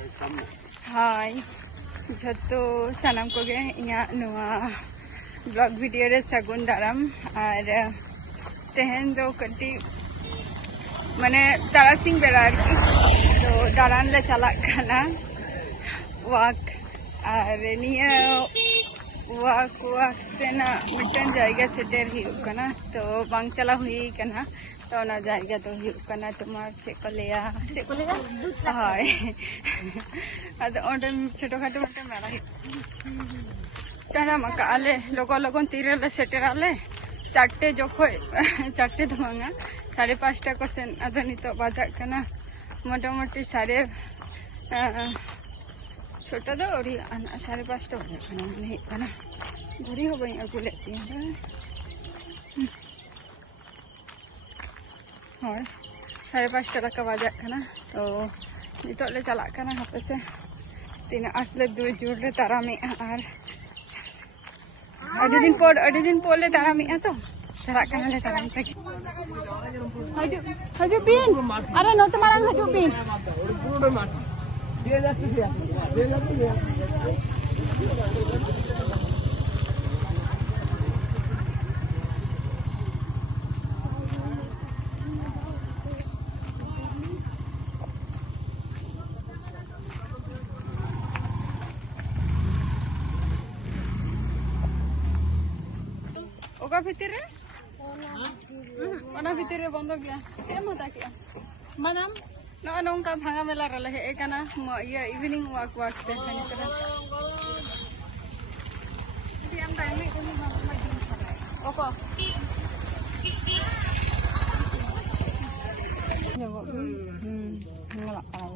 हाय झतो सानाम को गे इया नुआ ब्लॉग वीडियो रे सगुन दाराम और तेहन दो कटी माने तारासिंग बेड़ा आरकी तो दारान ले चला खाना वाक और निया वाक वाक तेना मिटन जायगा सेटेर हिउ कना तो बांग चला हुई कना तो ना जायगा तो हिउ कना तुम्हार चेक को लिया हाय अद ओंडे छोटो खाटो मटे मेला तारा मका आले लोगो लोगन तीरे ले सेटेर आले चारटे जोखोय चारटे तो मांगा 5:30 को सेन अदो नितो बाजा कना मोटामोटी सारे छोटा दो और 5:30 हो गया नहीं कना घड़ी हो गई अगु लेती है और 5:30 का बाजा कना तो नितो ले चला कना हापे से 3-8 ले दो जुड़ ले तारा में और अड़ी दिन पोर ले तारा में तो चला कना ले तारा में हजू पिन अरे नो तुम्हारा हजू पिन ओका भीतर रे भीतर रे बंद गया केम होता क्या मनाम नो नोंका भांगा मेला रले हे एकाना ये इवनिंग वॉक ते हनी तरह दियाम टाइम में कोनी ओको ngala ay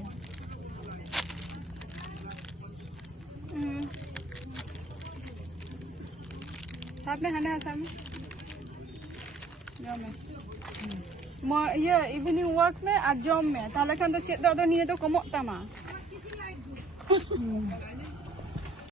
साथ में हने साथ में मो ये इवनिंग वॉक में आ जॉम में ताले खान तो चेत दो निये तो कमोक तामा